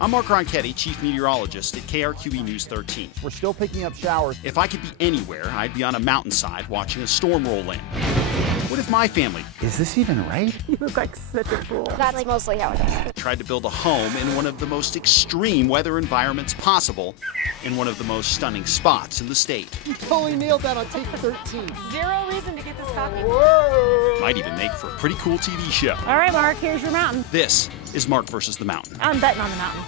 I'm Mark Ronchetti, Chief Meteorologist at KRQE News 13. We're still picking up showers. If I could be anywhere, I'd be on a mountainside watching a storm roll in. What if my family Is this even right? You look like such a fool. That's mostly how it is. tried to build a home in one of the most extreme weather environments possible in one of the most stunning spots in the state? You totally nailed that on take 13. Zero reason to get this cocky. Whoa! Might even make for a pretty cool TV show. All right, Mark, here's your mountain. This is Mark versus the Mountain. I'm betting on the mountain.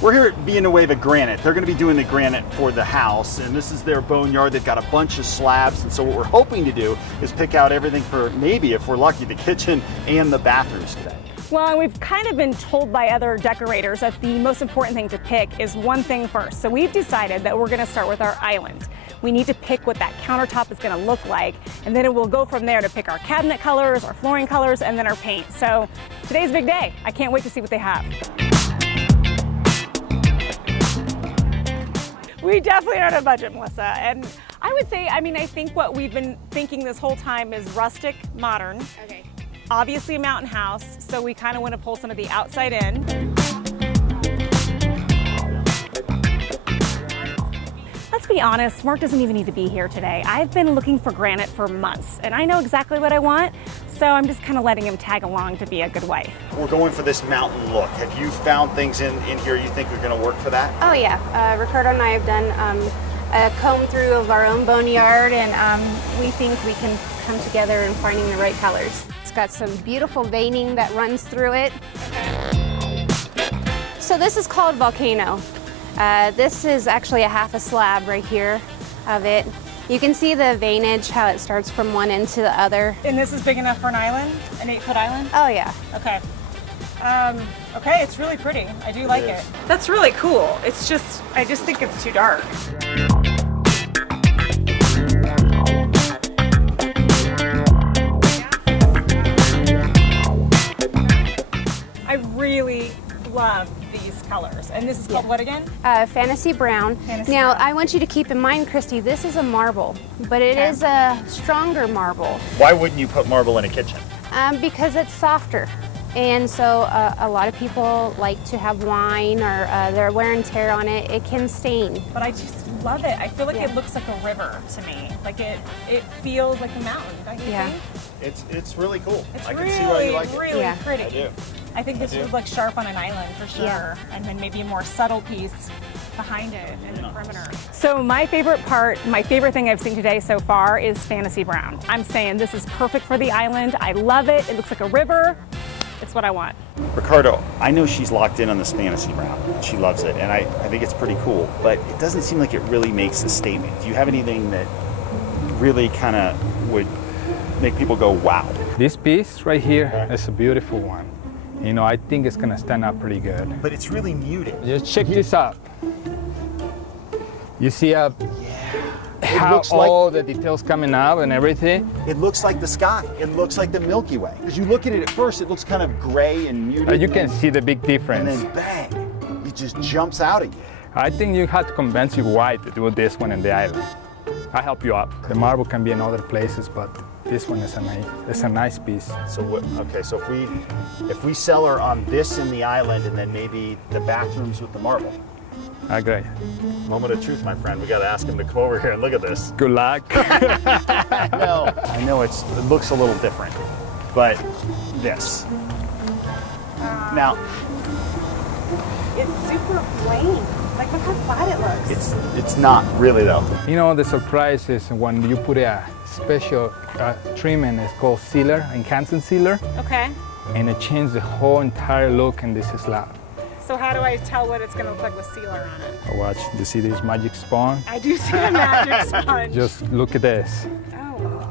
We're here at Villanueva Granite. They're going to be doing the granite for the house, and this is their boneyard. They've got a bunch of slabs, and so what we're hoping to do is pick out everything for, maybe, if we're lucky, the kitchen and the bathrooms today. Well, we've kind of been told by other decorators that the most important thing to pick is one thing first. So we've decided that we're going to start with our island. We need to pick what that countertop is going to look like, and then we'll go from there to pick our cabinet colors, our flooring colors, and then our paint. So today's a big day. I can't wait to see what they have. We definitely are on a budget, Melissa. And I would say, I think what we've been thinking this whole time is rustic, modern. Okay. Obviously a mountain house, so we kind of want to pull some of the outside in. Let's be honest, Mark doesn't even need to be here today. I've been looking for granite for months, and I know exactly what I want, so I'm just kind of letting him tag along to be a good wife. We're going for this mountain look. Have you found things in here you think are going to work for that? Oh yeah, Ricardo and I have done a comb through of our own boneyard, and we think we can come together in finding the right colors. It's got some beautiful veining that runs through it. So this is called Volcano. This is actually a half a slab right here of it. You can see the veinage, how it starts from one end to the other. And this is big enough for an island, an 8-foot island? Oh yeah. Okay. Okay, it's really pretty. I do like it. That's really cool. It's just, I just think it's too dark. I really love these colors. And this is called what again? Fantasy Brown. Fantasy Now, Brown. I want you to keep in mind, Christy, this is a marble, but it Okay. is a stronger marble Why wouldn't you put marble in a kitchen? because it's softer. And so a lot of people like to have wine or their wear and tear on it. It can stain. But I just love it. I feel like Yeah. it looks like a river to me. Like it feels like a mountain, don't you Yeah. think? It's really cool. It's I can really, see why you like it. really Yeah. pretty. I do. I think this do. would look sharp on an island for sure. Yeah. And then maybe a more subtle piece behind it in the perimeter. So my favorite part, my favorite thing I've seen today so far is Fantasy Brown. I'm saying this is perfect for the island. I love it. It looks like a river. It's what I want. Ricardo, I know she's locked in on this Fantasy Brown. She loves it, and I think it's pretty cool, but it doesn't seem like it really makes a statement. Do you have anything that really kind of would make people go, wow? This piece right here is a beautiful one. You know, I think it's gonna stand out pretty good. But it's really muted. Just check this out. You see how looks like- all the details coming out and everything? It looks like the sky. It looks like the Milky Way. As you look at it at first, it looks kind of gray and muted. You can see the big And difference. then bang, it just jumps out at you. I think you have to convince your wife to do this one in the island. I'll help you out. The marble can be in other places, but this one is a nice piece. So okay, so if we sell her on this in the island and then maybe the bathrooms with the marble. I agree. Moment of truth, my friend. We got to ask him to come over here and look at this. Good luck. I know it looks a little different, but this. Now, It's super plain. Like look how flat it looks. it's not really though. You know, the surprise is when you put a special treatment, it's called sealer, incandescent sealer, Okay. and it changes the whole entire look in this slab. So how do I tell what it's gonna look like with sealer on it? Watch, you see this magic spawn? I do see the magic sponge. Just look at this. Oh,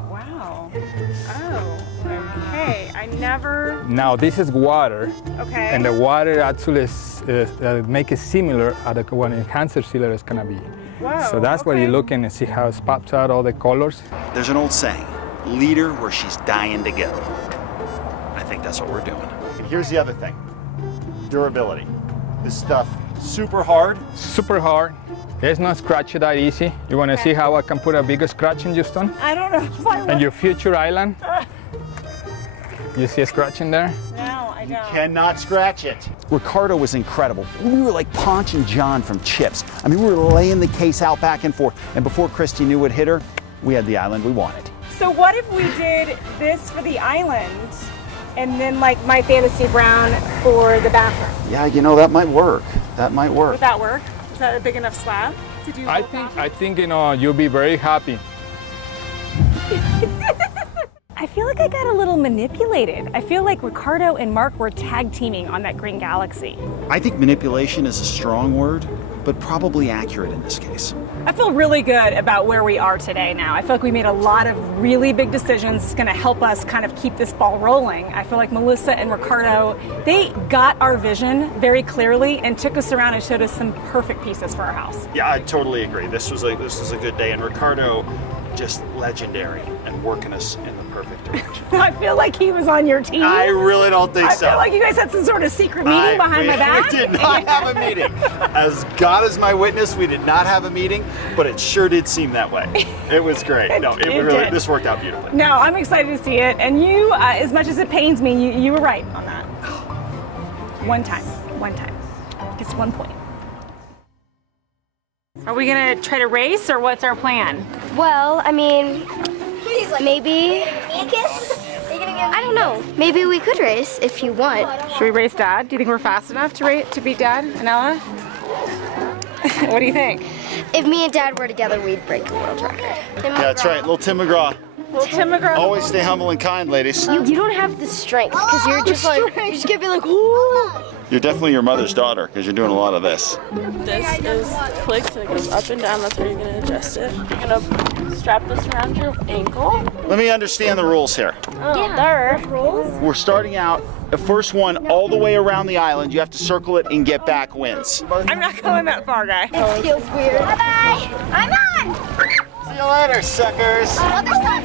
wow. Oh, okay. I never, Now this is water, okay. and the water actually make it similar to what a cancer sealer is gonna be. Whoa, So that's why okay. you're looking and see how it pops out all the colors. There's an old saying, lead her where she's dying to go. I think that's what we're doing. And here's the other thing, durability. This stuff Super hard. Super hard. It's not scratchy that easy. You want to see how I can put a bigger scratch in your stone? I don't know if I will. And your future island? You see a scratch in there? No, I don't. Cannot scratch it. Ricardo was incredible. We were like Ponch and John from Chips. I mean, we were laying the case out back and forth. And before Christy knew what hit her, we had the island we wanted. So what if we did this for the island and then like my fantasy brown for the bathroom? Yeah, you know, that might work. That might work. Would that work? Is that a big enough slab to do I think you know, you'll be very happy. I feel like I got a little manipulated. I feel like Ricardo and Mark were tag teaming on that green galaxy. I think manipulation is a strong word, but probably accurate in this case. I feel really good about where we are today now. I feel like we made a lot of really big decisions. It's gonna help us kind of keep this ball rolling. I feel like Melissa and Ricardo, they got our vision very clearly and took us around and showed us some perfect pieces for our house. Yeah, I totally agree. This was a good day, and Ricardo, just legendary and working us in the perfect direction. I feel like he was on your team. I really don't think I so. feel like you guys had some sort of secret meeting behind my back. We did not have a meeting. As God is my witness, we did not have a meeting, but it sure did seem that way. It was great. It really, did. this worked out beautifully. No, I'm excited to see it. And you, as much as it pains me, you were right on that. One time. Just 1 point. Are we gonna try to race or what's our plan? Well, I mean, maybe. I don't know. Maybe we could race if you want. Should we race Dad? Do you think we're fast enough to beat Dad and Ella? What do you think? If me and Dad were together, we'd break a world record. Yeah, that's right. Little Tim McGraw. Little Tim McGraw. Always stay humble and kind, ladies. You don't have the strength because you're just like, you're just gonna be like, ooh. You're definitely your mother's daughter because you're doing a lot of this. This is clicked and it goes up and down. That's how you're gonna adjust it. You're gonna strap this around your ankle. Let me understand the rules here. We're starting out, the first one all the way around the island. You have to circle it and get back wins. I'm not going that far, guy. It feels weird. Bye-bye. I'm on. See you later, suckers. Other side.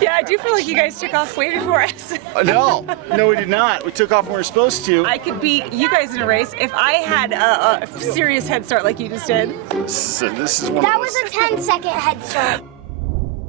Yeah, I do feel like you guys took off way before us. No, we did not. We took off when we were supposed to. I could beat you guys in a race if I had a serious head start like you just did. So this is one That of was those. a 10-second head start.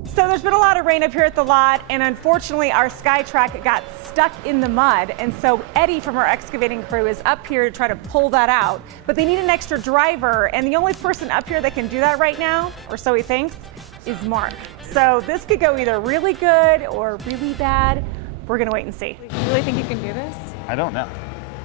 So there's been a lot of rain up here at the lot, and unfortunately our SkyTrack got stuck in the mud, and so Eddie from our excavating crew is up here to try to pull that out. But they need an extra driver, and the only person up here that can do that right now, or so he thinks, is Mark. So this could go either really good or really bad. We're gonna wait and see. You really think you can do this? I don't know.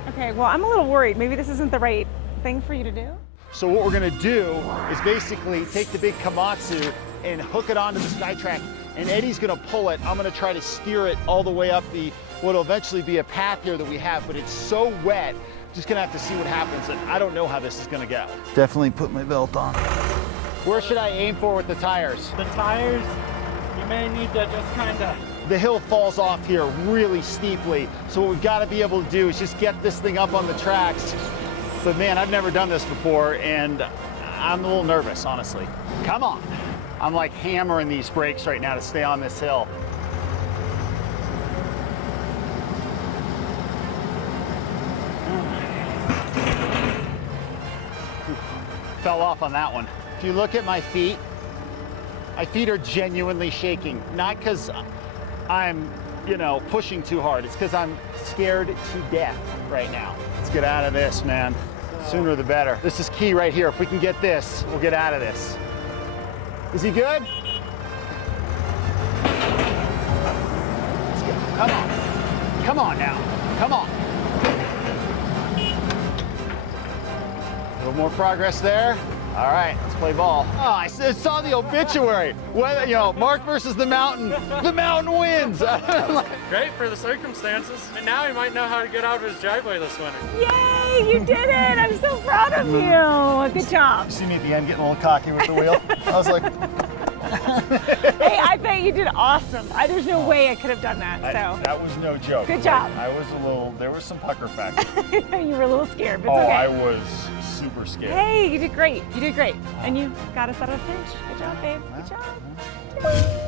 Okay, well, I'm a little worried. Maybe this isn't the right thing for you to do. So what we're gonna do is basically take the big Komatsu and hook it onto the SkyTrack, and Eddie's gonna pull it. I'm gonna try to steer it all the way up what'll eventually be a path here that we have, but it's so wet, just gonna have to see what happens, and I don't know how this is gonna go. Definitely put my belt on. Where should I aim for with the tires? The tires, you may need to just kind of. The hill falls off here really steeply, so what we've got to be able to do is just get this thing up on the tracks. But man, I've never done this before, and I'm a little nervous, honestly. Come on. I'm like hammering these brakes right now to stay on this hill. Fell off on that one. If you look at my feet are genuinely shaking. Not because I'm, pushing too hard. It's because I'm scared to death right now. Let's get out of this, man. Sooner the better. This is key right here. If we can get this, we'll get out of this. Is he good? Let's go. Come on. Come on now. Come on. A little more progress there. All right, let's play ball. Oh, I saw the obituary. Whether, Mark versus the mountain wins. Great for the circumstances. And now he might know how to get out of his driveway this winter. Yay, you did it! I'm so proud of you. Good job. You see me at the end getting a little cocky with the wheel? I was like, Hey, I bet you did awesome. There's no way I could have done that. So That was no joke. Good job. I was a little, there was some pucker factor. you were a little scared, but Oh, it's okay. I was super scared. Hey, you did great. You did great. And you got us out of the finish. Good job, babe. Good job.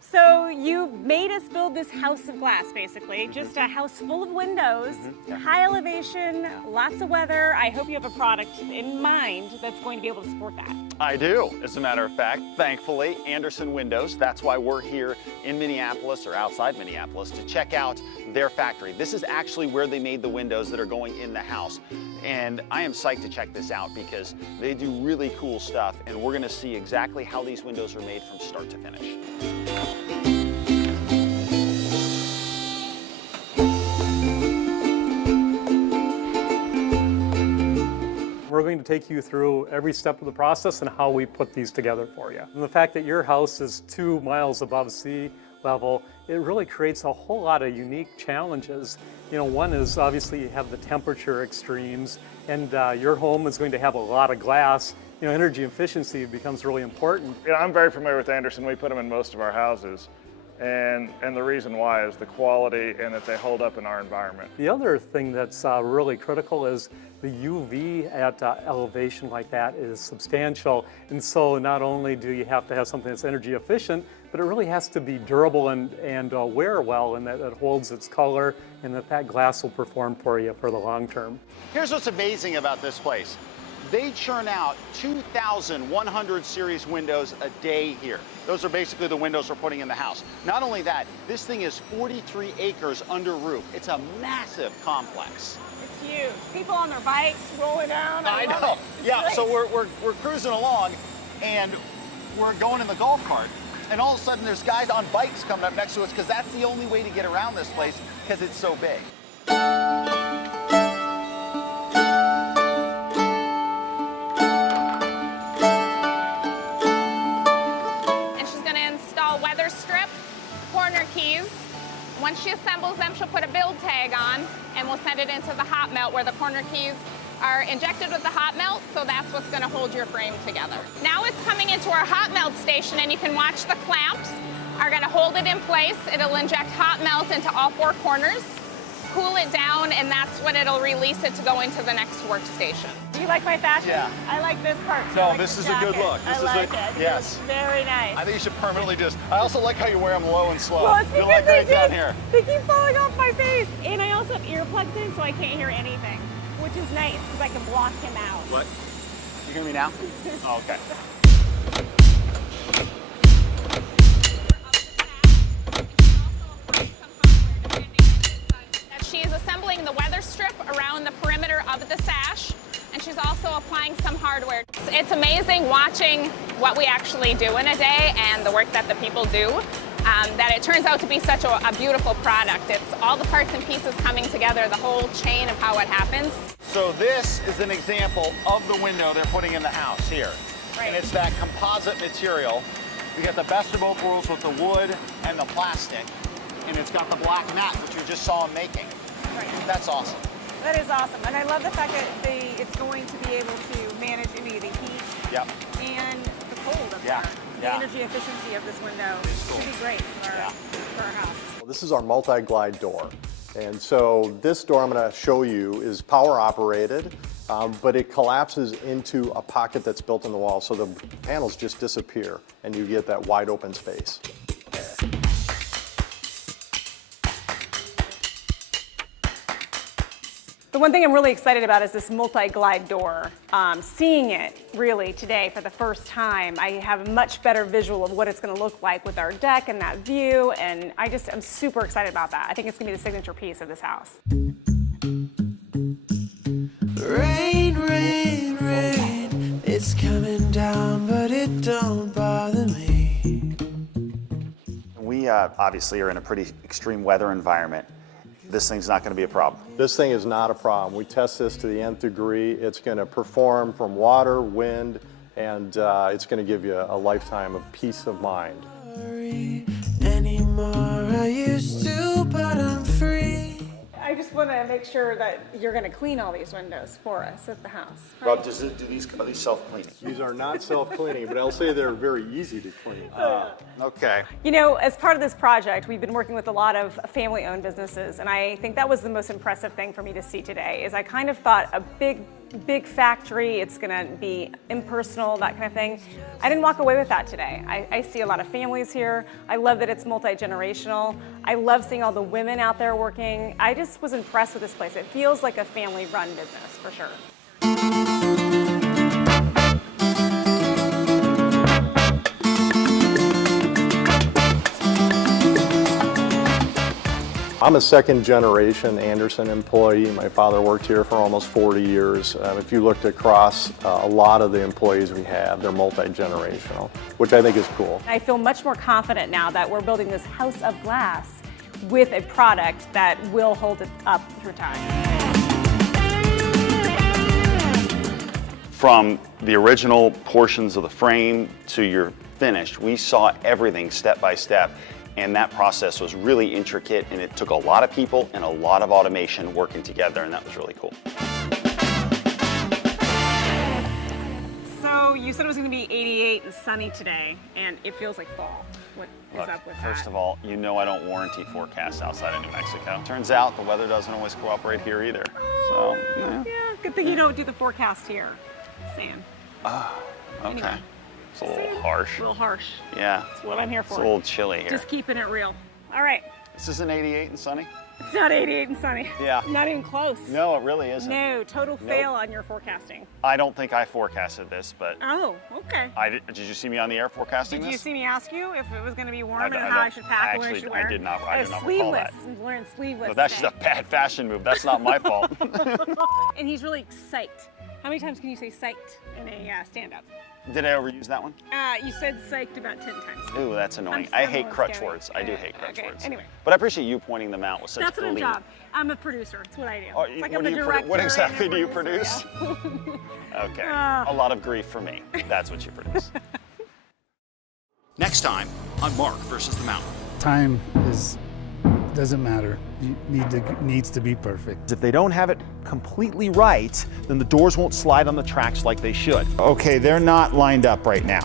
So you made us build this house of glass, basically. Just a house full of windows, high elevation, lots of weather. I hope you have a product in mind that's going to be able to support that. I do, as a matter of fact. Thankfully, Andersen Windows. That's why we're here in Minneapolis, or outside Minneapolis, to check out their factory. This is actually where they made the windows that are going in the house. And I am psyched to check this out because they do really cool stuff, and we're gonna see exactly how these windows are made from start to finish. We're going to take you through every step of the process and how we put these together for you. And the fact that your house is 2 miles above sea level, it really creates a whole lot of unique challenges. You know, one is obviously you have the temperature extremes, and your home is going to have a lot of glass. You know, energy efficiency becomes really important. Yeah, I'm very familiar with Andersen. We put them in most of our houses. And the reason why is the quality and that they hold up in our environment. The other thing that's really critical is the UV at elevation like that is substantial. And so not only do you have to have something that's energy efficient, but it really has to be durable and wear well, and that it holds its color, and that glass will perform for you for the long term. Here's what's amazing about this place. They churn out 2,100 series windows a day here. Those are basically the windows we're putting in the house. Not only that, this thing is 43 acres under roof. It's a massive complex. It's huge. People on their bikes rolling down. I love know. it. It's Yeah, great. so we're cruising along, and we're going in the golf cart, and all of a sudden there's guys on bikes coming up next to us because that's the only way to get around this place because it's so big. corner keys. Once she assembles them, she'll put a build tag on, and we'll send it into the hot melt where the corner keys are injected with the hot melt, so that's what's going to hold your frame together. Now it's coming into our hot melt station, and you can watch the clamps are going to hold it in place. It'll inject hot melt into all 4 corners, cool it down, and that's when it'll release it to go into the next workstation. Do you like my fashion? Yeah. I like this part. No, I like this the is a good jacket. look. This I is like a, it. yes. It's very nice. I think you should permanently just, I also like how you wear them low and slow. Well, it's You're because like right down here. they keep falling off my face. And I also have earplugs in, so I can't hear anything, which is nice because I can block him out. What? You hear me now? Oh, okay. She is assembling the weather strip around the perimeter of the sash, and she's also applying some hardware. It's amazing watching what we actually do in a day and the work that the people do, that it turns out to be such a beautiful product. It's all the parts and pieces coming together, the whole chain of how it happens. So this is an example of the window they're putting in the house here. Right. And it's that composite material. We got the best of both worlds with the wood and the plastic. And it's got the black mat, which we just saw them making. Right. That's awesome. That is awesome. And I love the fact that it's going to be able to manage any of the heat Yep. and the cold of Yeah. the energy efficiency of this window. cool. Should be great for our house. This is our multi-glide door. And so this door I'm going to show you is power operated, but it collapses into a pocket that's built in the wall, so the panels just disappear and you get that wide open space. The one thing I'm really excited about is this multi-glide door. Seeing it really today for the first time, I have a much better visual of what it's going to look like with our deck and that view, and I'm super excited about that. I think it's going to be the signature piece of this house. Rain, rain, rain, it's coming down, but it don't bother me. We obviously are in a pretty extreme weather environment. this thing's not going to be a problem. This thing is not a problem. We test this to the nth degree. It's going to perform from water, wind, and it's going to give you a lifetime of peace of mind. Anymore, I used to, but I'm free. I just want to make sure that you're going to clean all these windows for us at the house. Rob, are these self-cleaning? These are not self-cleaning, but I'll say they're very easy to clean. Okay. You know, as part of this project, we've been working with a lot of family-owned businesses, and I think that was the most impressive thing for me to see today, is I kind of thought a big factory, it's gonna be impersonal, that kind of thing. I didn't walk away with that today. I see a lot of families here. I love that it's multi-generational. I love seeing all the women out there working. I just was impressed with this place. It feels like a family-run business, for sure. I'm a second-generation Anderson employee. My father worked here for almost 40 years. If you looked across a lot of the employees we have, they're multi-generational, which I think is cool. I feel much more confident now that we're building this house of glass with a product that will hold it up through time. From the original portions of the frame to your finish, we saw everything step by step. And that process was really intricate, and it took a lot of people and a lot of automation working together, and that was really cool. So you said it was going to be 88 and sunny today, and it feels like fall. What is up with that? First of all, you know I don't warranty forecasts outside of New Mexico. Turns out the weather doesn't always cooperate here either. So, yeah, good thing you don't do the forecast here, Sam. Okay. Anyway. It's a little harsh. A little harsh. Yeah. That's what I'm here for. It's a little chilly here. Just keeping it real. All right. This isn't 88 and sunny? It's not 88 and sunny. Yeah. Not even close. No, it really isn't. No, total fail on your forecasting. I don't think I forecasted this, but... Oh, okay. Did you see me on the air forecasting this? Did you see me ask you if it was going to be warm and how I should pack and what I should wear? I did not recall that. Sleeveless. I'm wearing sleeveless. No, that's just a bad fashion move. That's not my fault. And he's really psyched. How many times can you say psyched in a stand-up? Did I overuse that one? You said psyched about 10 times. Ooh, that's annoying. I hate crutch words. I do hate crutch words. Anyway. But I appreciate you pointing them out with such That's glee. what I'm job. I'm a producer. It's what I do. Oh, it's like I'm a director. What exactly do you produce? Yeah. Okay. A lot of grief for me. That's what you produce. Next time on Mark versus the Mountain. Time doesn't matter. Needs to be perfect. If they don't have it completely right, then the doors won't slide on the tracks like they should. Okay, they're not lined up right now.